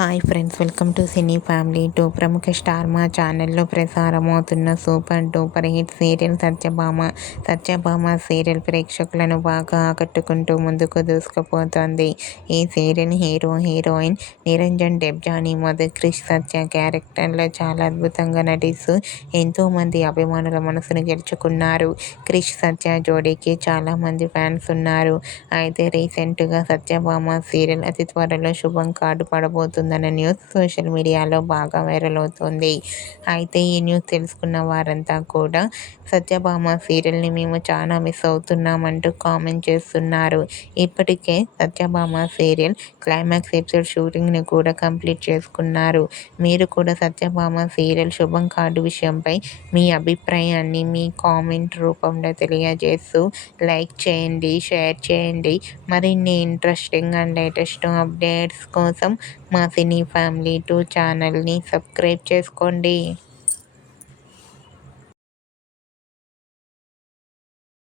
Hi friends, welcome to cine family two. ప్రముఖ star Maa ఛానల్లో ప్రసారమవుతున్న super duper hit serial Satyabhama. Satyabhama serial ప్రేక్షకులను బాగా ఆకట్టుకుంటూ ముందుకు దూసుకుపోతోంది. ఈ serial hero, heroine Niranjan, Debjani, Madhu, Krish, Satya క్యారెక్టర్లో చాలా అద్భుతంగా నటిస్తూ ఎంతోమంది అభిమానుల మనసును గెలుచుకున్నారు. క్రిష్, సత్య జోడీకి చాలామంది ఫ్యాన్స్ ఉన్నారు. అయితే రీసెంట్గా సత్యభామ సీరియల్ అతి త్వరలో శుభం కార్డు పడబోతుందన్న న్యూస్ సోషల్ మీడియాలో బాగా వైరల్ అవుతోంది. అయితే ఈ న్యూస్ తెలుసుకున్న వారంతా కూడా సత్యభామ సీరియల్ని మేము చాలా మిస్ అవుతున్నామంటూ కామెంట్ చేస్తున్నారు. ఇప్పటికే సత్యభామ సీరియల్ క్లైమాక్స్ ఎపిసోడ్ షూటింగ్ని కూడా కంప్లీట్ చేసుకున్నారు. మీరు కూడా సత్యభామ సీరియల్ శుభం కార్డు విషయంపై మీ అభిప్రాయాన్ని మీ కామెంట్ రూపంలో తెలియజేస్తూ లైక్ చేయండి, షేర్ చేయండి. మరిన్ని ఇంట్రెస్టింగ్ అండ్ లేటెస్ట్ అప్డేట్స్ కోసం మా సినీ ఫ్యామిలీ 2 ఛానల్ని సబ్స్క్రైబ్ చేసుకోండి.